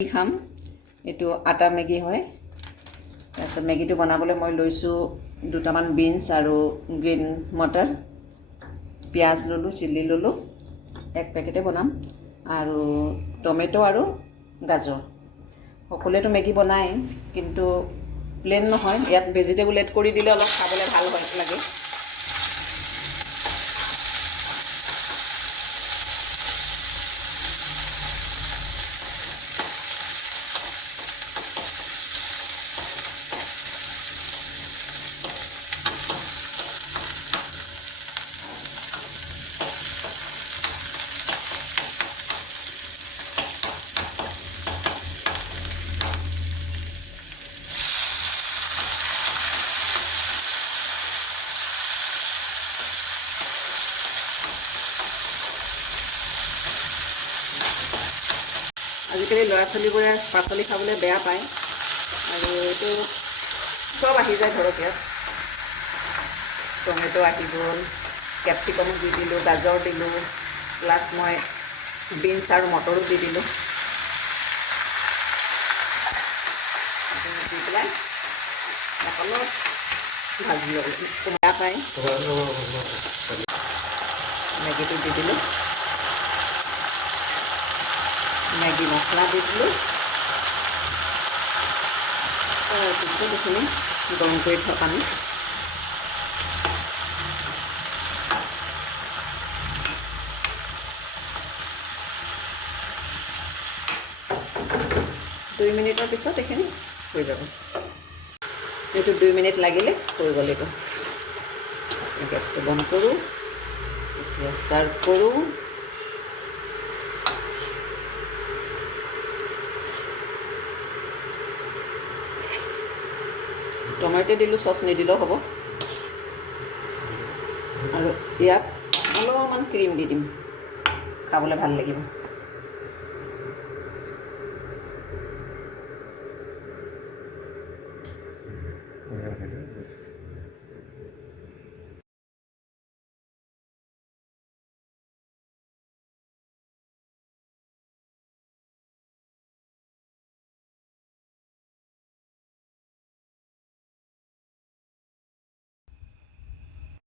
খাম এইটো আটা মেগী হয়। তাৰপিছত মেগীটো বনাবলৈ মই লৈছোঁ দুটামান বিনছ আৰু গ্ৰীণ মটাৰ, পিঁয়াজ ল'লোঁ, চিলি ল'লোঁ, এক পেকেটে বনাম, আৰু টমেটো আৰু গাজৰ। সকলোৱেতো মেগী বনায়, কিন্তু প্লেন নহয়, ইয়াত ভেজিটেবল এড কৰি দিলে অলপ খাবলৈ ভাল লাগে। আজিকালি ল'ৰা ছোৱালীবোৰে পাচলি খাবলৈ বেয়া পায়, আৰু এইটো চব আহি যায় ধৰক ইয়াত। টমেটো আহি গ'ল, কেপচিকামো দি দিলোঁ, গাজৰ দিলোঁ, প্লাছ মই বিনছ আৰু মটৰো দি দিলোঁ। দি পেলাই অলপ ভাজি ল'ব, বেয়া পায়। মেগীটো দি দিলোঁ, মেগী মছলা দি দিলোঁ, তাৰপিছত এইখিনি গৰম কৰি থোৱা পানী দুই মিনিটৰ পিছত এইখিনি হৈ যাব। এইটো 2 মিনিট লাগিলে হৈ গ'ল। এইটো গেছটো বন্ধ কৰোঁ, এতিয়া ছাৰ্ভ কৰোঁ। টমেটো দিলোঁ, চচ নিদিলেও হ'ব, আৰু ইয়াত অলপমান ক্ৰীম দি দিম, খাবলৈ ভাল লাগিব।